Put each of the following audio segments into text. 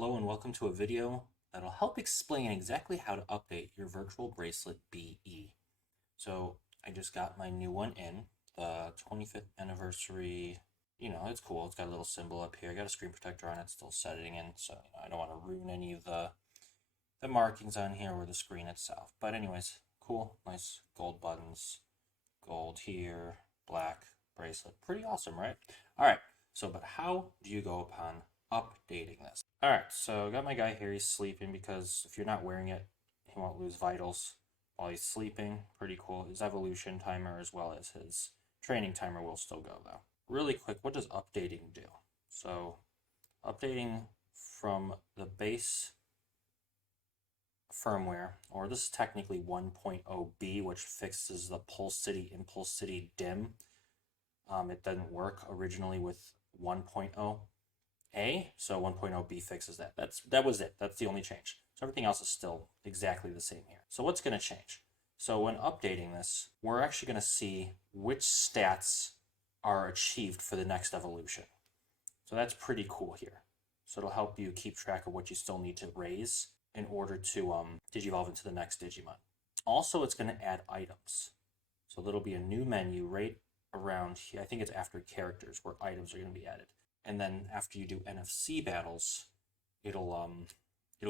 Hello and welcome to a video that'll help explain exactly how to update your virtual bracelet BE. So I just got my new one in, the 25th anniversary. It's cool. It's got a little symbol up here. I got a screen protector on it, still setting in, so I don't want to ruin any of the markings on here or the screen itself. But anyways, cool, nice gold buttons, gold here, black bracelet. Pretty awesome, right? All right, but how do you go upon updating this? All right, so I got my guy here. He's sleeping because if you're not wearing it, he won't lose vitals while he's sleeping. Pretty cool. His evolution timer as well as his training timer will still go though. Really quick, what does updating do? So updating from the base firmware, or this is technically 1.0b, which fixes the Pulse City Impulse City dim. It didn't work originally with 1.0a, so 1.0b fixes that. That was it. That's the only change. So everything else is still exactly the same here. So what's going to change? So when updating this, we're actually going to see which stats are achieved for the next evolution. So that's pretty cool here. So it'll help you keep track of what you still need to raise in order to digivolve into the next Digimon. Also, it's going to add items. So there'll be a new menu right around here. I think it's after characters where items are going to be added. And then after you do NFC battles, it'll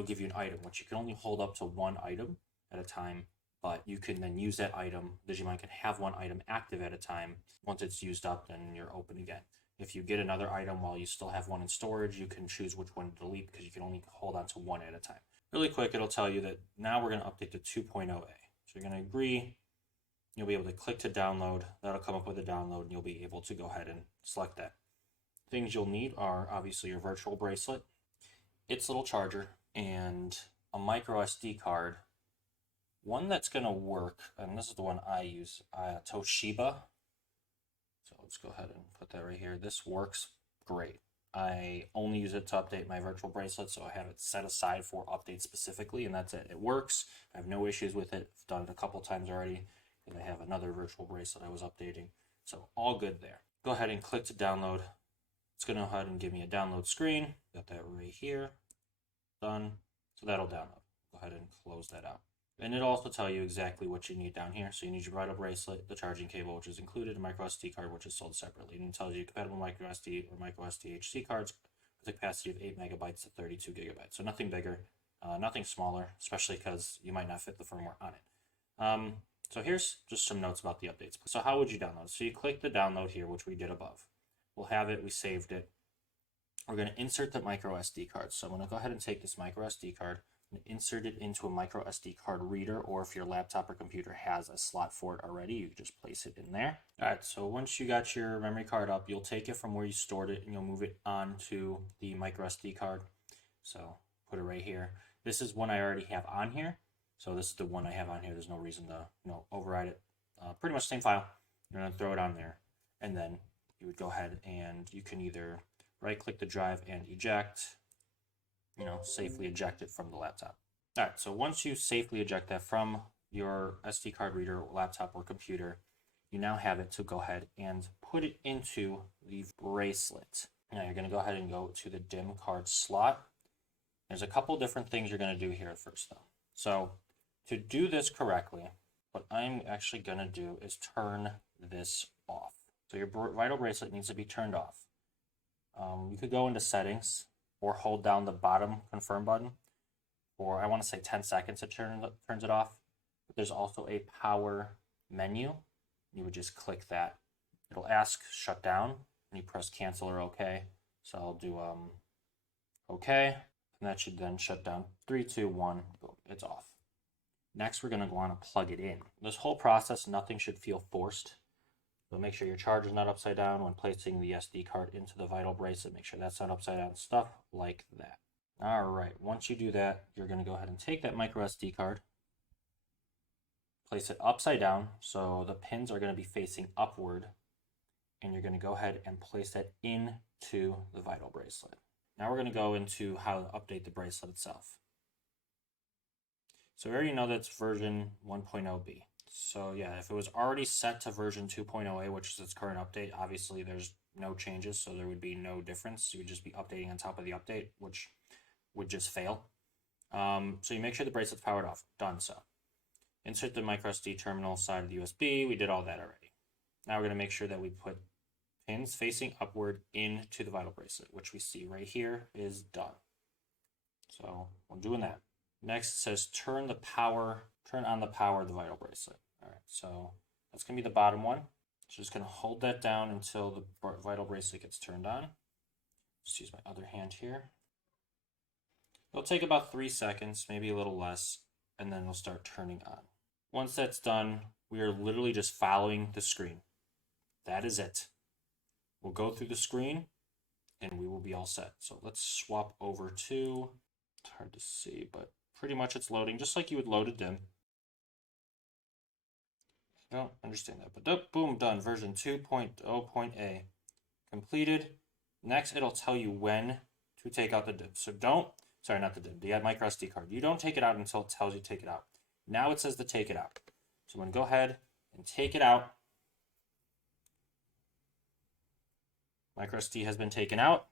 give you an item, which you can only hold up to one item at a time, but you can then use that item. Digimon can have one item active at a time. Once it's used up, then you're open again. If you get another item while you still have one in storage, you can choose which one to delete because you can only hold on to one at a time. Really quick, it'll tell you that now we're going to update to 2.0a. So you're going to agree. You'll be able to click to download. That'll come up with a download, and you'll be able to go ahead and select that. Things you'll need are obviously your virtual bracelet, its little charger, and a micro SD card. One that's going to work, and this is the one I use, Toshiba. So let's go ahead and put that right here. This works great. I only use it to update my virtual bracelet, so I have it set aside for updates specifically, and that's it. It works. I have no issues with it. I've done it a couple times already, and I have another virtual bracelet I was updating. So all good there. Go ahead and click to download. It's going to go ahead and give me a download screen. Got that right here. Done. So that'll download. Go ahead and close that out. And it'll also tell you exactly what you need down here. So you need your Vital Bracelet, the charging cable, which is included, a micro SD card, which is sold separately. And it tells you compatible micro SD or micro SDHC cards with a capacity of 8 megabytes to 32 gigabytes. So nothing bigger, nothing smaller, especially because you might not fit the firmware on it. So here's just some notes about the updates. So how would you download? So you click the download here, which we did above. We'll have it, we saved it. We're going to insert the micro SD card. So I'm going to go ahead and take this micro SD card and insert it into a micro SD card reader, or if your laptop or computer has a slot for it already, you can just place it in there. All right, so once you got your memory card up, you'll take it from where you stored it and you'll move it onto the micro SD card. So put it right here. This is one I already have on here. So this is the one I have on here. There's no reason to override it. Pretty much same file. You're going to throw it on there, and then you would go ahead and you can either right click the drive and eject, safely eject it from the laptop. All right, so once you safely eject that from your SD card reader, laptop, or computer, you now have it to go ahead and put it into the bracelet. Now you're going to go ahead and go to the DIM card slot. There's a couple different things you're going to do here at first though. So to do this correctly, what I'm actually going to do is turn this off. So your Vital Bracelet needs to be turned off. You could go into settings or hold down the bottom confirm button for, I want to say 10 seconds it turns it off. But there's also a power menu. You would just click that. It'll ask shut down and you press cancel or OK. So I'll do OK, and that should then shut down. 3, 2, 1, boom, it's off. Next, we're going to want to plug it in. This whole process, nothing should feel forced. So make sure your charger's not upside down when placing the SD card into the Vital Bracelet. Make sure that's not upside down, stuff like that. All right, once you do that, you're going to go ahead and take that micro SD card, place it upside down, so the pins are going to be facing upward, and you're going to go ahead and place that into the Vital Bracelet. Now we're going to go into how to update the bracelet itself. So we already know that's version 1.0b. So yeah, if it was already set to version 2.0a, which is its current update, obviously there's no changes, so there would be no difference. You would just be updating on top of the update, which would just fail. So you make sure the bracelet's powered off. Done so. Insert the microSD terminal side of the USB. We did all that already. Now we're going to make sure that we put pins facing upward into the Vital Bracelet, which we see right here is done. So we're doing that. Next it says turn on the power of the Vital Bracelet. All right, so that's going to be the bottom one. So just going to hold that down until the Vital Bracelet gets turned on. Just use my other hand here. It'll take about 3 seconds, maybe a little less, and then it'll start turning on. Once that's done, we are literally just following the screen. That is it. We'll go through the screen and we will be all set. So let's swap over to, it's hard to see, but pretty much it's loading just like you would load a DIM. I don't understand that, but boom, done. Version 2.0.a completed. Next, it'll tell you when to take out the DIM. So not the DIM, the microSD card. You don't take it out until it tells you to take it out. Now it says to take it out. So I'm going to go ahead and take it out. MicroSD has been taken out.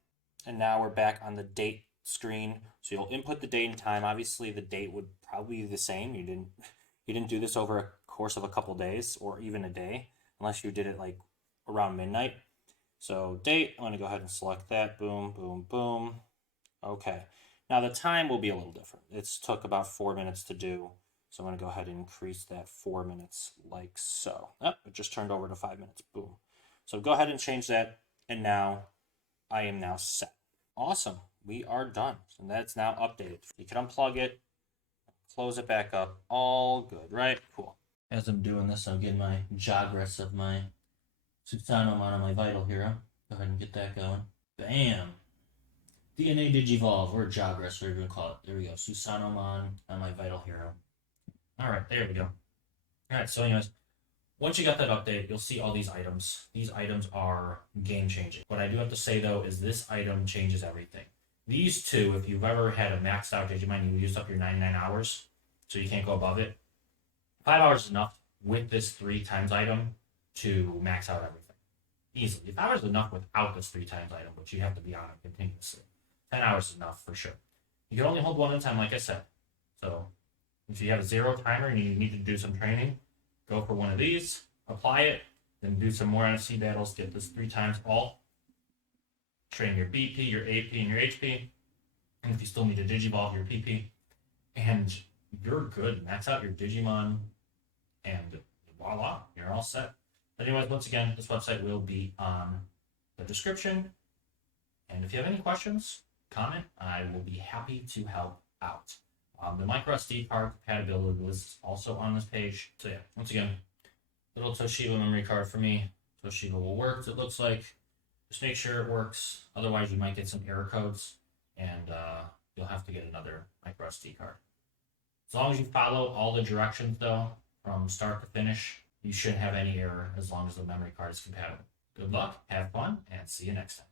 And now we're back on the date screen. So you'll input the date and time. Obviously, the date would probably be the same. You didn't do this over a course of a couple days or even a day, unless you did it like around midnight. So date, I'm going to go ahead and select that. Boom, boom, boom. Okay. Now the time will be a little different. It's took about 4 minutes to do. So I'm going to go ahead and increase that 4 minutes like so. Oh, it just turned over to 5 minutes. Boom. So go ahead and change that. And now I am now set. Awesome. We are done. And that's now updated. You can unplug it, close it back up. All good, right? Cool. As I'm doing this, I'm getting my Jogress of my Susanomon on my Vital Hero. Go ahead and get that going. Bam! DNA Digivolve, or Jogress, whatever you call it. There we go. Susanomon on my Vital Hero. Alright, there we go. Alright, so anyways, once you got that update, you'll see all these items. These items are game-changing. What I do have to say, though, is this item changes everything. These two, if you've ever had a maxed out Digimon, you used up your 99 hours, so you can't go above it. 5 hours is enough with this 3 times item to max out everything. Easily. 5 hours is enough without this 3 times item, which you have to be on it continuously. 10 hours is enough for sure. You can only hold one at a time, like I said. So if you have a 0 timer and you need to do some training, go for one of these, apply it, then do some more NFC battles, get this 3 times all. Train your BP, your AP, and your HP. And if you still need to Digivolve your PP. And you're good. Max out your Digimon, and voila, you're all set. But anyways, once again, this website will be on the description. And if you have any questions, comment. I will be happy to help out. The microSD card compatibility was also on this page. So yeah, once again, little Toshiba memory card for me. Toshiba will work, it looks like. Just make sure it works. Otherwise, you might get some error codes, and you'll have to get another microSD card. As long as you follow all the directions, though, from start to finish, you shouldn't have any error as long as the memory card is compatible. Good luck, have fun, and see you next time.